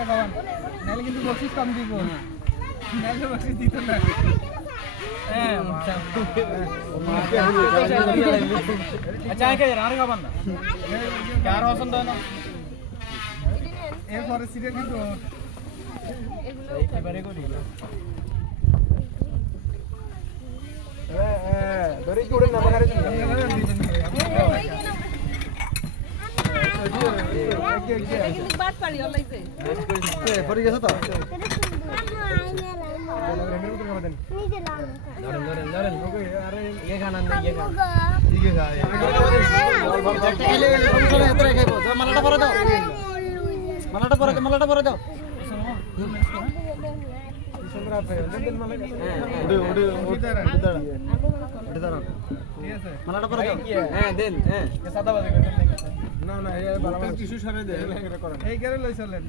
টাকা খাওয়ান নাহলে কিন্তু বকশিস কম দিব নাহলে বকশিস দিত না হ্যাঁ আচ্ছা কে রারে খাবান না কার পছন্দ না এরপরে সিরিয়াল কিন্তু এবারে করি ধরে কি ওরে না বানারে বাট পারি অনলাইনে পড়ে গেছে তো মালাটা পরে দাও মালাটা পরে দাও হ্যাঁ দেন হ্যাঁ সাদা বাজে না না এই কিছু সামনে দে এই করে লই চলেন